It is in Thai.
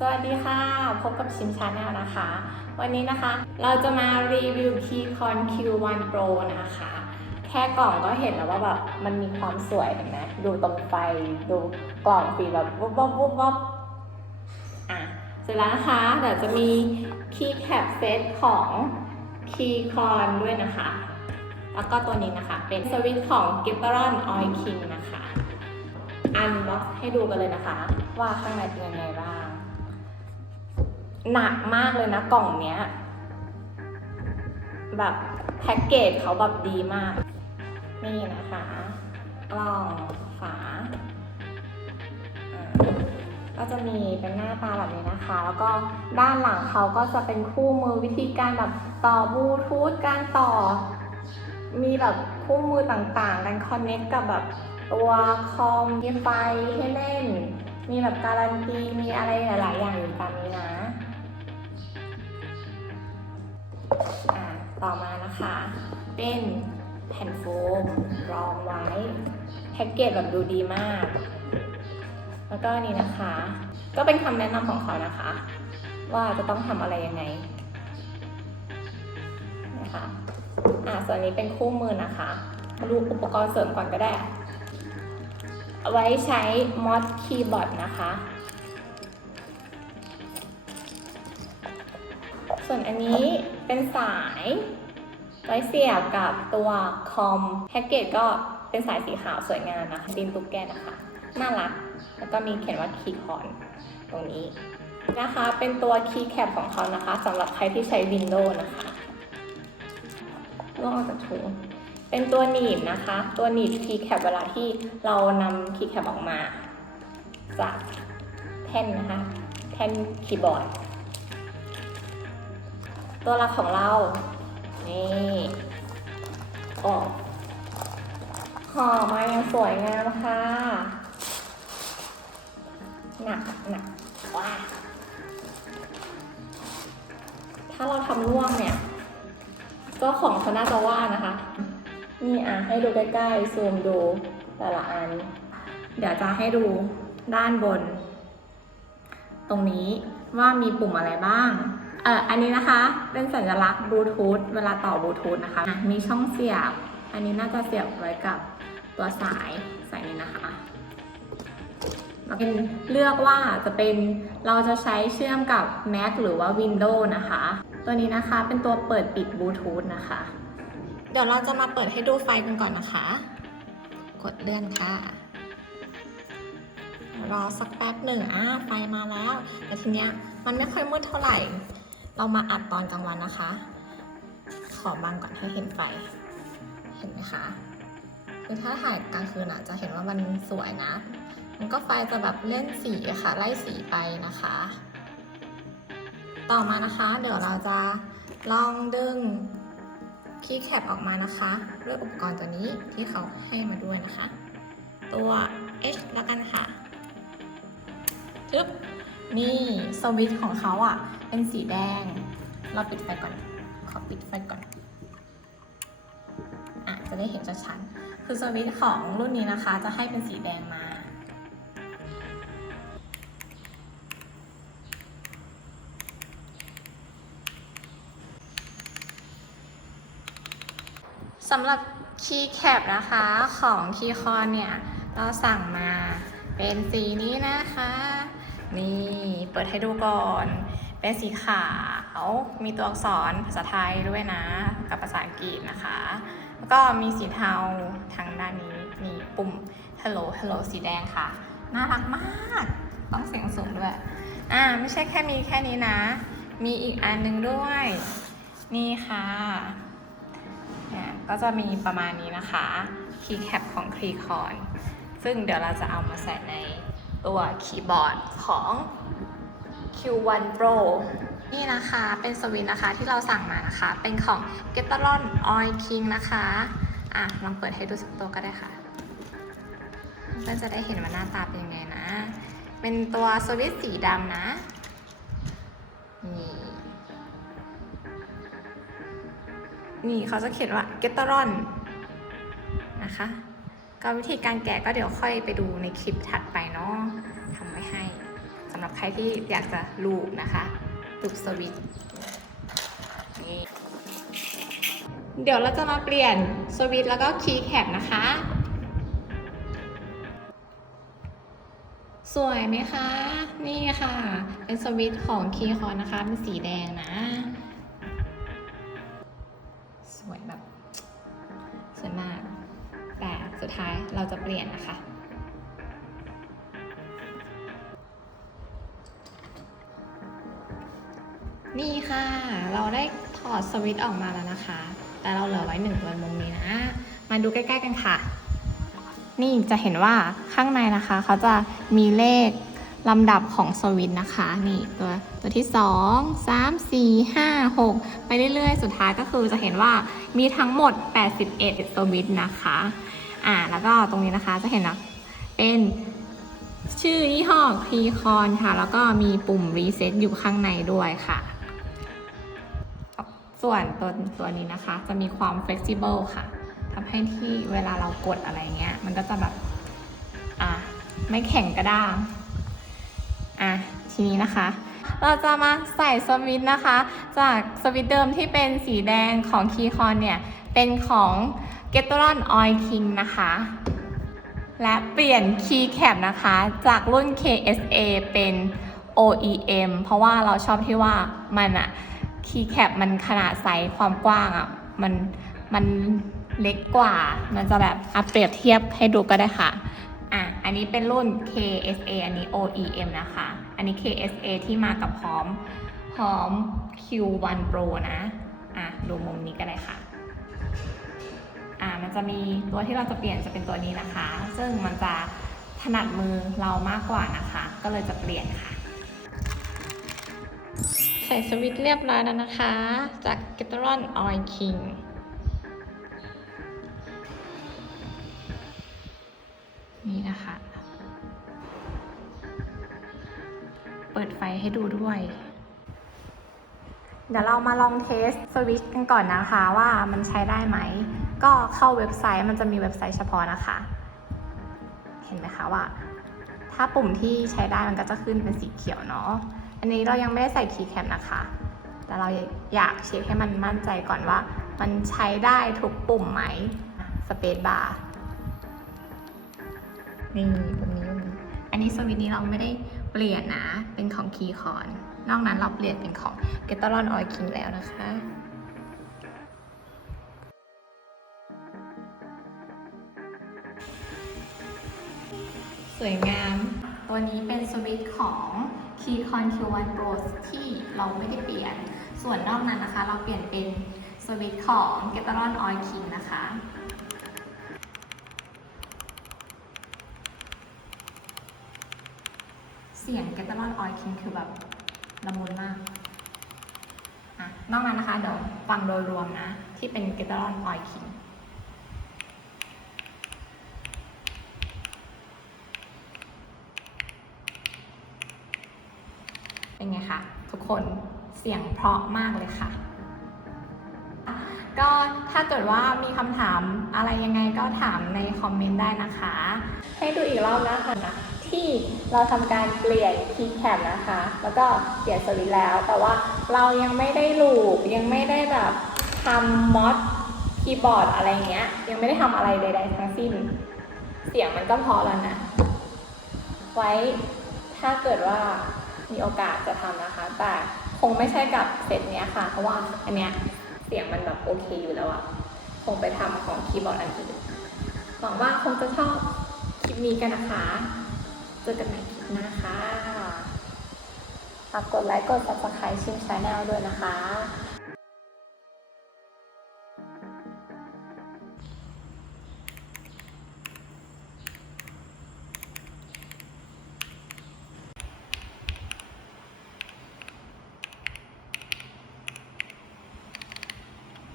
สวัสดีค่ะ พบกับชิมชาแนลนะคะ วันนี้นะคะเราจะมารีวิว Keycon Q1 Pro นะคะ แค่กล่องก็เห็นแล้วว่าแบบมันมีความสวยเห็นไหมดูตรงไฟ ดูกล่องสีแบบวุบวับวุบวับอะเสร็จแล้วนะคะเดี๋ยวจะมี Key Cap Set ของ Keycon ด้วยนะคะ แล้วก็ตัวนี้นะคะ เป็นสวิตช์ของ g i t a r o n Oil King นะคะ อันบ็อกให้ดูกันเลยนะคะ ว่าข้างในเป็นยังไงบ้าง หนักมากเลยนะกล่องเนี้ย แบบแพ็กเกจเขาแบบดีมาก นี่นะคะกล่องฝาอ่าก็จะมีเป็นหน้าตาแบบนี้นะคะ แล้วก็ด้านหลังเขาก็จะเป็นคู่มือวิธีการแบบต่อบลูทูธการต่อ มีแบบคู่มือต่างๆ การคอนเน็กกับแบบตัวคอมมีไฟให้เล่น มีแบบการันตี มีอะไรหลาย ๆ อย่างอยู่ตามนี้นะ ต่อมานะคะ เป็นแผ่นโฟมรองไว้แพ็กเกจแบบดูดีมาก แล้วก็นี่นะคะ ก็เป็นคำแนะนำของเขานะคะ ว่าจะต้องทำอะไรยังไงนะคะอ่าส่วนนี้เป็นคู่มือนะคะมาดูอุปกรณ์เสริมก่อนก็ได้ เอาไว้ใช้มอสคีย์บอร์ดนะคะ ส่วนอันนี้เป็นสายไว้เสียบกับตัวคอมแพ็กเกจก็เป็นสายสีขาวสวยงามนะคะดินตุ๊กแกนะคะน่ารัก แล้วก็มีเขียนว่าคีย์คอนตรงนี้นะคะเป็นตัวคีย์แคปของเขานะคะสำหรับใครที่ใช้ Windows นะคะลวงออกจากถุงเป็นตัวหนีบนะคะ ตัวหนีบคีย์แคปเวลาที่เรานำคีย์แคปออกมา จากแท่นนะคะ แท่นคีย์บอร์ด ตัวหลักของเรา นี่ออกห่อมายังสวยงามค่ะหนักหนักว้าถ้าเราทำร่วงเนี่ย ก็ของเขาน่าจะว่านะคะ นี่อะให้ดูใกล้ๆซูมดูแต่ละอัน เดี๋ยวจะให้ดูด้านบน ตรงนี้ว่ามีปุ่มอะไรบ้าง อ่ออันนี้นะคะเป็นสัญลักษณ์บลูทูธเวลาต่อบลูทูธนะคะอะมีช่องเสียบ อันนี้น่าจะเสียบไว้กับตัวสายสายนี้นะคะเป็นเลือกว่าจะเป็นเราจะใช้เชื่อมกับ Mac หรือว่า Windows นะคะ ตัวนี้นะคะเป็นตัวเปิดปิดบลูทูธนะคะ เดี๋ยวเราจะมาเปิดให้ดูไฟกันก่อนนะคะ กดเลื่อนค่ะ รอสักแป๊บหนึ่งอ่าไฟมาแล้ว แต่ทีเนี้ยมันไม่ค่อยมืดเท่าไหร่ เรามาอัดตอนกลางวันนะคะ ขอบังก่อนให้เห็นไฟ เห็นไหมคะ คือถ้าถ่ายกลางคืนอะจะเห็นว่ามันสวยนะ มันก็ไฟจะแบบเล่นสีค่ะ ไล่สีไปนะคะ ต่อมานะคะ เดี๋ยวเราจะลองดึงคีย์แคปออกมานะคะ ด้วยอุปกรณ์ตัวนี้ที่เขาให้มาด้วยนะคะ ตัว H แล้วกันค่ะจึ๊บนี่สวิตช์ของเขาอะ เป็นสีแดง เราปิดไฟก่อน ขอปิดไฟก่อน อะ จะได้เห็นชัดๆคือสวิตของรุ่นนี้นะคะ จะให้เป็นสีแดงมาสำหรับคีย์แคปนะคะของคีย์คอนเนี่ย เราสั่งมาเป็นสีนี้นะคะ นี่ เปิดให้ดูก่อน เป็นสีขาว มีตัวอักษรภาษาไทยด้วยนะ กับภาษาอังกฤษนะคะ แล้วก็มีสีเทาทางด้านนี้มีปุ่ม hello hello สีแดงค่ะ น่ารักมาก ต้องเสียงสูงด้วย อ่า ไม่ใช่แค่มีแค่นี้นะ มีอีกอันหนึงด้วย นี่ค่ะเนี่ยก็จะมีประมาณนี้นะคะ คีย์แคปของ c r e c o n ซึ่งเดี๋ยวเราจะเอามาใส่ในตัวคีย์บอร์ดของ Q1 Pro นี่นะคะเป็นสวิตนะคะที่เราสั่งมานะคะ เป็นของ g e t a r o n Oil King นะคะ อะ ลองเปิดให้ดูสักตัวก็ได้ค่ะ เพื่อนจะได้เห็นว่าหน้าตาเป็นยังไงนะ เป็นตัวสวิตสีดำนะ นี่ นี่เขาจะเขียนว่า g e t a r o n นะคะ ก็วิธีการแกะก็เดี๋ยวค่อยไปดูในคลิปถัดไป รับใครที่อยากจะลูปนะคะลูปสวิตนี่เดี๋ยวเราจะมาเปลี่ยนสวิตแล้วก็คีย์แคปนะคะ สวยไหมคะ นี่ค่ะ เป็นสวิตของคีย์คอนนะคะ เป็นสีแดงนะ สวยแบบสวยมาก แต่สุดท้ายเราจะเปลี่ยนนะคะ นี่ค่ะ เราได้ถอดสวิตช์ออกมาแล้วนะคะ แต่เราเหลือไว้หนึ่งตัวมุมนี้นะ มาดูใกล้ๆกันค่ะ นี่จะเห็นว่าข้างในนะคะ เขาจะมีเลขลำดับของสวิตช์นะคะ นี่ตัวตัวที่ 2 3 4 5 6 ไปเรื่อยๆ สุดท้ายก็คือจะเห็นว่ามีทั้งหมด 81 สวิตช์นะคะ อ่า แล้วก็ตรงนี้นะคะจะเห็นนะเป็นชื่อยี่ห้อครีคอนค่ะ แล้วก็มีปุ่มรีเซ็ตอยู่ข้างในด้วยค่ะ ส่วนตัวตัวนี้นะคะ จะมีความ flexible ค่ะทำให้ที่เวลาเรากดอะไรเงี้ย มันก็จะแบบ อะ ไม่แข็งกระด้างอะ ทีนี้นะคะ เราจะมาใส่สวิตนะคะ จากสวิตเดิมที่เป็นสีแดงของคีคอนเนี่ย เป็นของ g e t r o n Oil King นะคะ และเปลี่ยนคีย์แคปนะคะ จากรุ่น KSA เป็น OEM เพราะว่าเราชอบที่ว่ามันอะ คีย์แคปมันขนาดไซส์ความกว้างอะมันมันเล็กกว่า มันจะแบบอัเปรียบเทียบให้ดูก็ได้ค่ะอะ อันนี้เป็นรุ่น KSA อันนี้ OEM นะคะ อันนี้ KSA ที่มากับพร้อมพร้อม Q1 Pro นะ อะ ดูมุมนี้ก็ได้ค่ะ อ่ามันจะมีตัวที่เราจะเปลี่ยนจะเป็นตัวนี้นะคะ ซึ่งมันจะถนัดมือเรามากกว่านะคะ ก็เลยจะเปลี่ยนค่ะ ใส่สวิตช์เรียบร้อยแล้วนะคะ จาก g e t r o n Oil King นี่นะคะ เปิดไฟให้ดูด้วย เดี๋ยวเรามาลองเทสสวิตช์กันก่อนนะคะว่ามันใช้ได้ไหม ก็เข้าเว็บไซต์มันจะมีเว็บไซต์เฉพาะนะคะ เห็นไหมคะว่า ถ้าปุ่มที่ใช้ได้มันก็จะขึ้นเป็นสีเขียวเนาะ อันนี้เรายังไม่ได้ใส่คีย์แคปนะคะ แต่เราอยากเช็คให้มันมั่นใจก่อนว่า มันใช้ได้ทุกปุ่มไหมสเปซบาร์นี่ตรงนี้ตรงนี้อันนี้สวิตช์นี้เราไม่ได้เปลี่ยนนะ เป็นของคีย์คอน นอกนั้นเราเปลี่ยนเป็นของ g e t a r o n Oil King แล้วนะคะ สวยงาม ตัวนี้เป็นสวิตช์ของ Keycon Q1 Pro ที่เราไม่ได้เปลี่ยน ส่วนนอกนั้นนะคะ เราเปลี่ยนเป็นสวิตช์ของ g e t a r o n Oil King นะคะเสียง g e t a r o n Oil King คือแบบละมุนมากอะนอกนั้นนะคะเดี๋ยวฟังโดยรวมนะ ที่เป็น g e t a r o n Oil King เป็นไงคะทุกคนเสียงเพราะมากเลยค่ะ ก็ถ้าเกิดว่ามีคำถามอะไรยังไงก็ถามในคอมเมนต์ได้นะคะ ให้ดูอีกรอบนะคะที่เราทำการเปลี่ยนคีย์แคปนะคะ แล้วก็เปลี่ยนสวิตแล้ว แต่ว่าเรายังไม่ได้ลูปยังไม่ได้แบบทำมอดคีย์บอร์ดอะไรเงี้ย ยังไม่ได้ทำอะไรใดๆทั้งสิ้น เสียงมันก็พอแล้วนะ ไว้ถ้าเกิดว่า มีโอกาสจะทำนะคะ แต่คงไม่ใช่กับเซตเนี้ยค่ะ เพราะว่าอันเนี้ยเสียงมันแบบโอเคอยู่แล้วอะคงไปทำของคีย์บอร์ดอันอื่นหวังว่าคงจะชอบคลิปนี้กันนะคะ เจอกันใหม่คลิปหน้าค่ะฝากกดไลค์กด subscribe ชิมชาแนลด้วยนะคะ